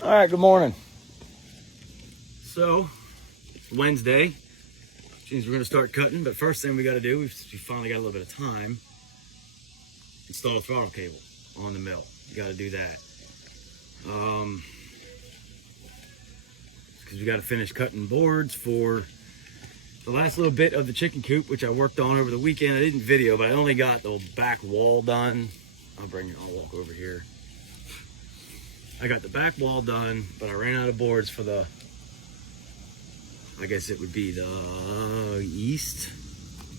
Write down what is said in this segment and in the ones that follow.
All right, good morning. So, it's Wednesday, which means we're going to start cutting, but first thing we got to do, we finally got a little bit of time, install a throttle cable on the mill. You got to do that. Because we got to finish cutting boards for the last little bit of the chicken coop, which I worked on over the weekend. I didn't video, but I only got the back wall done. I'll walk over here. I got the back wall done, but I ran out of boards for the, I guess it would be the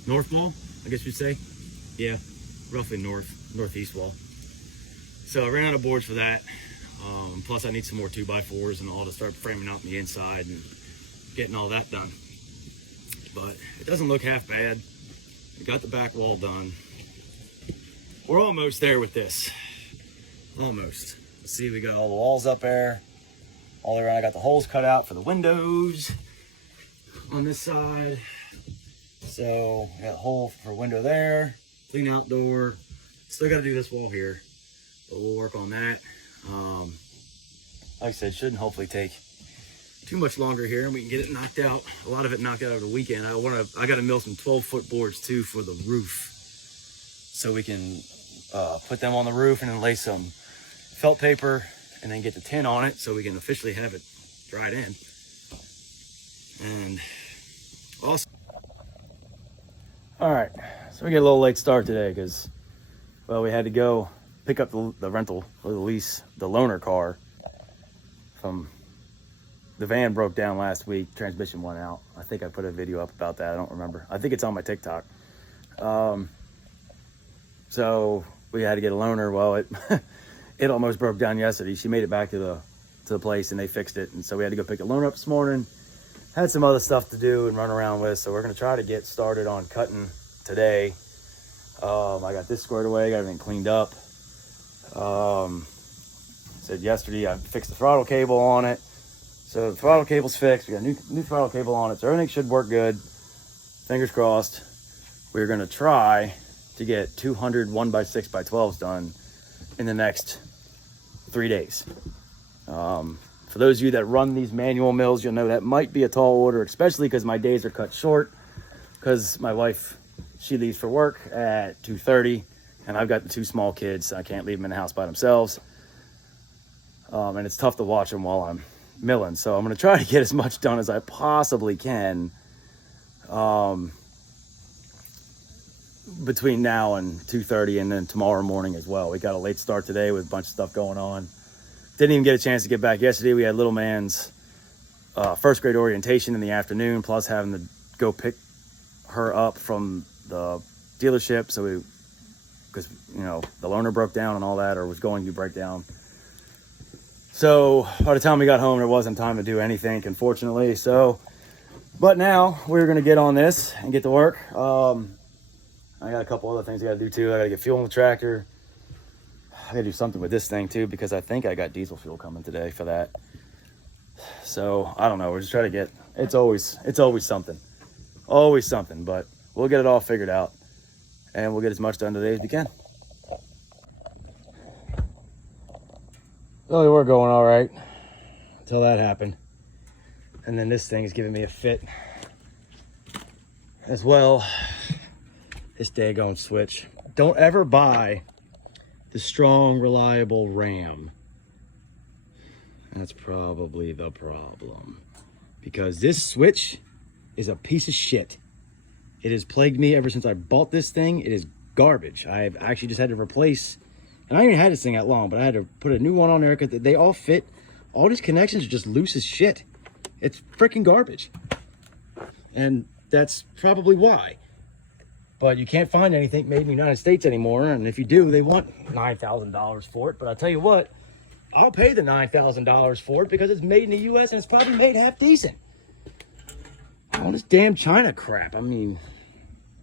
north wall, I guess you'd say. Yeah, roughly northeast wall. So I ran out of boards for that. Plus I need some more 2x4s and all to start framing out the inside and getting all that done. But it doesn't look half bad. We got the back wall done. We're almost there with this. Almost. See, we got all the walls up there. All around, I got the holes cut out for the windows on this side. So I got a hole for a window there. Clean outdoor. Still got to do this wall here, but we'll work on that. Like I said, shouldn't hopefully take too much longer here, and we can get it knocked out. A lot of it knocked out over the weekend. I got to mill some 12-foot boards too for the roof, so we can put them on the roof and then lay some felt paper and then get the tin on it so we can officially have it dried in. And also, all right, so we get a little late start today because, well, we had to go pick up the rental or the lease, the loaner car from the van. Broke down last week, transmission went out. I think I put a video up about that. I don't remember. I think it's on my TikTok. So we had to get a loaner. Well, it almost broke down yesterday. She made it back to the place and they fixed it. And so we had to go pick the loaner up this morning. Had some other stuff to do and run around with. So we're going to try to get started on cutting today. I got this squared away, got everything cleaned up. Said yesterday I fixed the throttle cable on it. So the throttle cable's fixed. We got new throttle cable on it. So everything should work good. Fingers crossed. We're going to try to get 200 1x6x12s done in the next 3 days. For those of you that run these manual mills, you'll know that might be a tall order, especially because my days are cut short because my wife, she leaves for work at 2:30 and I've got the two small kids, so I can't leave them in the house by themselves. And it's tough to watch them while I'm milling. So I'm going to try to get as much done as I possibly can between now and 2:30 and then tomorrow morning as well. We got a late start today with a bunch of stuff going on. Didn't even get a chance to get back yesterday. We had little man's first grade orientation in the afternoon, plus having to go pick her up from the dealership. So because the loaner broke down and all that, or was going to break down. So by the time we got home, there wasn't time to do anything, unfortunately. So, but now we're going to get on this and get to work. I got a couple other things I got to do too. I got to get fuel in the tractor. I got to do something with this thing too, because I think I got diesel fuel coming today for that. So I don't know. We're just trying to get, it's always something, but we'll get it all figured out and we'll get as much done today as we can. Well, we're going all right until that happened. And then this thing is giving me a fit as well. This daggone switch. Don't ever buy the strong, reliable RAM. That's probably the problem. Because this switch is a piece of shit. It has plagued me ever since I bought this thing. It is garbage. I've actually just had to replace, and I ain't even had this thing that long, but I had to put a new one on there because they all fit. All these connections are just loose as shit. It's freaking garbage. And that's probably why. But you can't find anything made in the United States anymore. And if you do, they want $9,000 for it. But I'll tell you what, I'll pay the $9,000 for it because it's made in the U.S. and it's probably made half decent. All this damn China crap. I mean,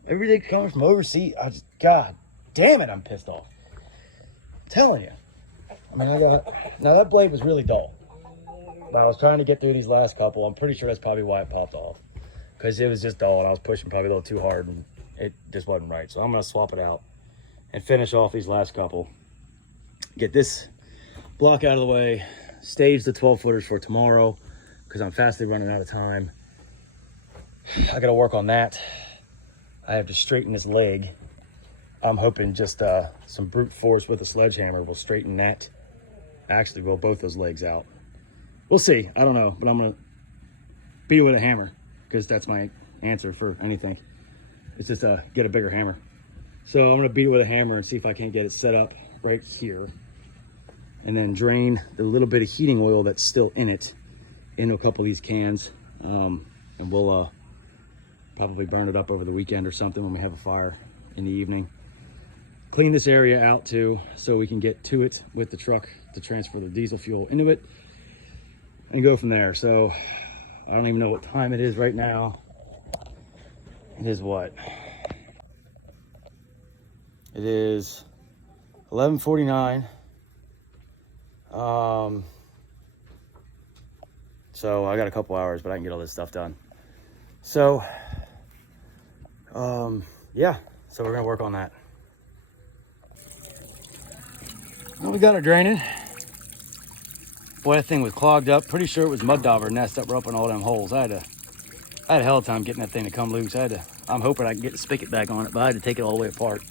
everything comes from overseas. God damn it, I'm pissed off. I'm telling you. I mean, now that blade was really dull. But I was trying to get through these last couple. I'm pretty sure that's probably why it popped off. Because it was just dull and I was pushing probably a little too hard and it just wasn't right. So I'm going to swap it out and finish off these last couple. Get this block out of the way, stage the 12 footers for tomorrow because I'm fastly running out of time. I gotta work on that. I have to straighten this leg. I'm hoping just some brute force with a sledgehammer will straighten that. Actually, roll both those legs out. We'll see. I don't know, but I'm gonna beat it with a hammer because that's my answer for anything. It's just get a bigger hammer. So I'm gonna beat it with a hammer and see if I can't get it set up right here, and then drain the little bit of heating oil that's still in it into a couple of these cans, and we'll probably burn it up over the weekend or something when we have a fire in the evening. Clean this area out too so we can get to it with the truck to transfer the diesel fuel into it and go from there. So I don't even know what time it is right now. It is what? It is 11:49. So I got a couple hours, but I can get all this stuff done. So yeah, so we're gonna work on that. Well, we got our draining. Boy, that thing was clogged up. Pretty sure it was mud dauber nest that were up in all them holes. I had a hell of a time getting that thing to come loose. I'm hoping I can get the spigot back on it, but I had to take it all the way apart.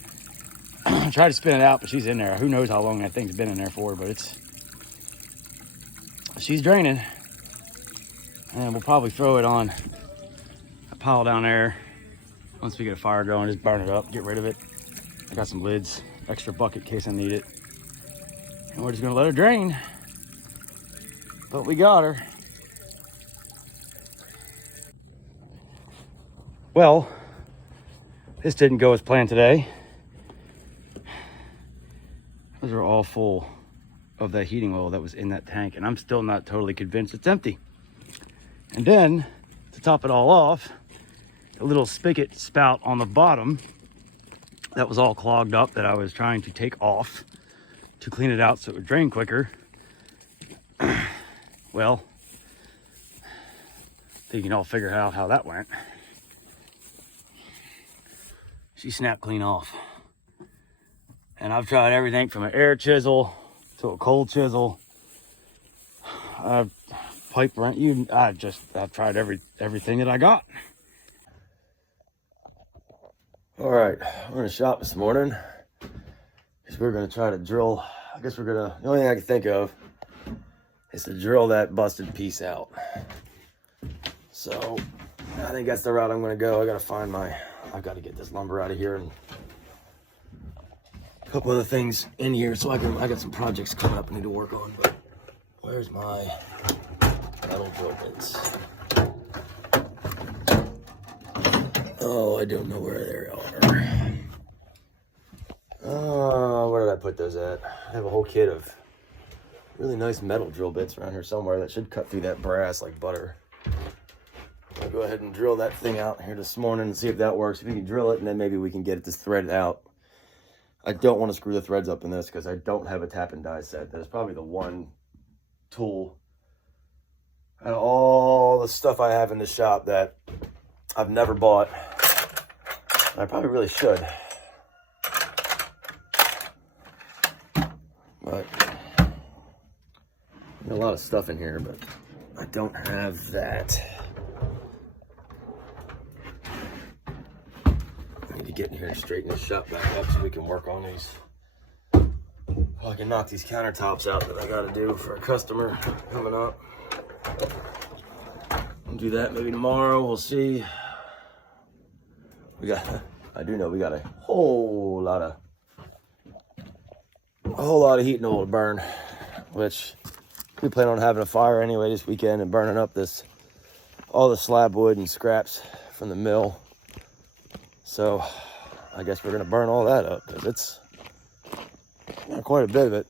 Try to spin it out, but she's in there. Who knows how long that thing's been in there for, but she's draining. And we'll probably throw it on a pile down there. Once we get a fire going, just burn it up, get rid of it. I got some lids, extra bucket in case I need it. And we're just gonna let her drain. But we got her. Well, this didn't go as planned today. Those are all full of that heating oil that was in that tank, and I'm still not totally convinced it's empty. And then, to top it all off, a little spigot spout on the bottom that was all clogged up that I was trying to take off to clean it out so it would drain quicker. Well, I think you can all figure out how that went. She snapped clean off. And I've tried everything from an air chisel to a cold chisel. Pipe wrench, I've tried everything that I got. All right, we're in the shop this morning because we're gonna try to drill. The only thing I can think of is to drill that busted piece out. So I think that's the route I'm gonna go. I've got to get this lumber out of here and a couple other things in here so I got some projects coming up I need to work on, but where's my metal drill bits? Oh, I don't know where they are. Where did I put those at? I have a whole kit of really nice metal drill bits around here somewhere that should cut through that brass like butter. I'll go ahead and drill that thing out here this morning and see if that works. If we can drill it, and then maybe we can get this threaded out. I don't want to screw the threads up in this because I don't have a tap and die set. That is probably the one tool out of all the stuff I have in the shop that I've never bought. I probably really should. But a lot of stuff in here, but I don't have that. I need to get in here and straighten this shop back up so we can work on these. Well, I can knock these countertops out that I gotta do for a customer coming up. I'll do that maybe tomorrow, we'll see. I do know we got a whole lot of heating oil to burn, which we plan on having a fire anyway this weekend and burning up all the slab wood and scraps from the mill. So I guess we're gonna burn all that up because it's quite a bit of it.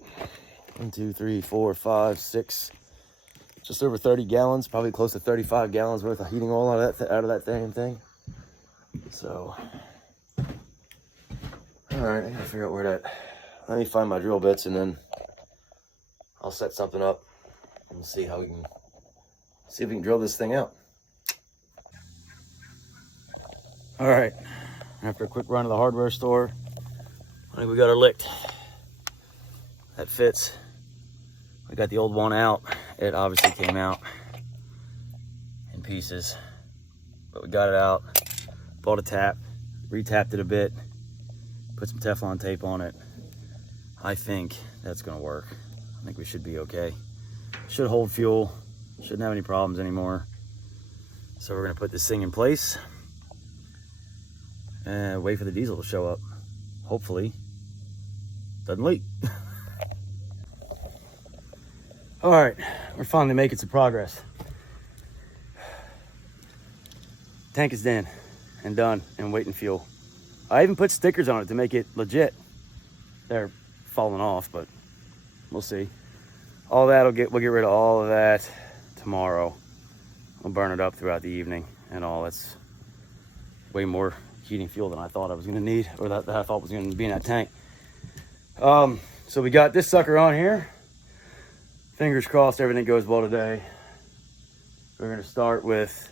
1, 2, 3, 4, 5, 6, just over 30 gallons, probably close to 35 gallons worth of heating oil out of that damn thing. So, all right, I gotta figure out let me find my drill bits and then I'll set something up and see if we can drill this thing out. All right, after a quick run to the hardware store, I think we got her licked. That fits. I got the old one out. It obviously came out in pieces, but we got it out. Bought a tap, re-tapped it a bit, put some Teflon tape on it. I think that's gonna work. I think we should be okay. Should hold fuel, shouldn't have any problems anymore. So we're gonna put this thing in place and wait for the diesel to show up. Hopefully, doesn't leak. All right, we're finally making some progress. Tank is in and done and waiting fuel. I even put stickers on it to make it legit. They're falling off, but we'll see. All that we'll get rid of all of that tomorrow. We'll burn it up throughout the evening and all. That's way more heating fuel than I thought I was gonna need, or that I thought was gonna be in that tank. So we got this sucker on here. Fingers crossed everything goes well today. We're gonna start with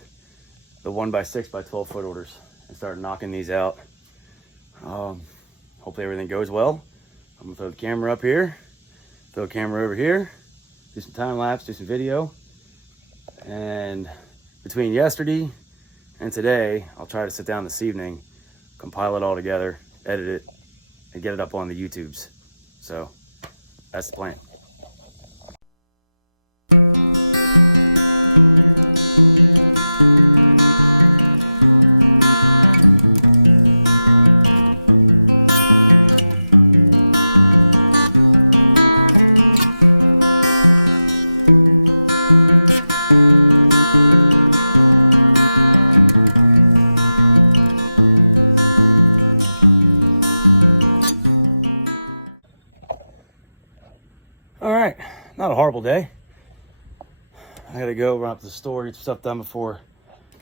the 1x6 by 12 foot orders and start knocking these out. Hopefully everything goes well. I'm gonna throw the camera up here, throw a camera over here, do some time lapse, do some video. And between yesterday and today, I'll try to sit down this evening, compile it all together, edit it, and get it up on the YouTubes. So that's the plan. All right, not a horrible day. I gotta go run up to the store, get some stuff done before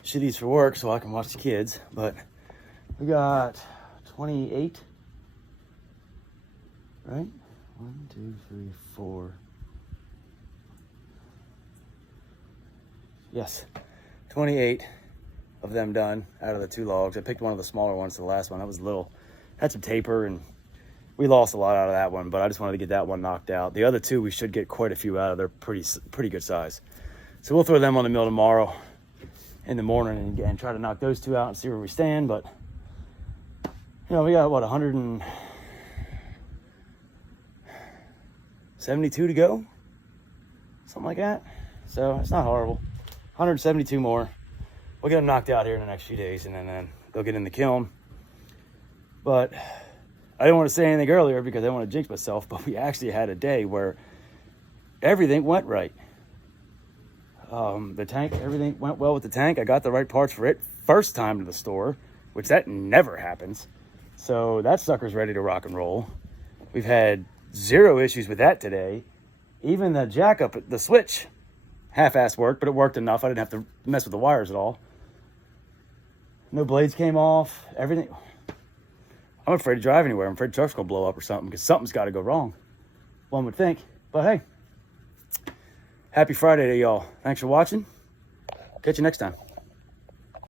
she leaves for work so I can watch the kids. But we got 28, right? 1, 2, 3, 4. Yes, 28 of them done out of the 2 logs. I picked one of the smaller ones to the last one. That was little, had some taper, and we lost a lot out of that one, but I just wanted to get that one knocked out. The other 2, we should get quite a few out of. They're pretty good size. So we'll throw them on the mill tomorrow in the morning and try to knock those 2 out and see where we stand. But, you know, we got, what, 172 to go? Something like that. So it's not horrible. 172 more. We'll get them knocked out here in the next few days, and then they'll get in the kiln. But I didn't want to say anything earlier because I didn't want to jinx myself, but we actually had a day where everything went right. The tank, everything went well with the tank. I got the right parts for it first time to the store, which that never happens. So that sucker's ready to rock and roll. We've had 0 issues with that today. Even the jack up, the switch, half-ass worked, but it worked enough. I didn't have to mess with the wires at all. No blades came off, everything. I'm afraid to drive anywhere. I'm afraid the truck's gonna blow up or something because something's got to go wrong. One would think. But hey, happy Friday to y'all. Thanks for watching. Catch you next time.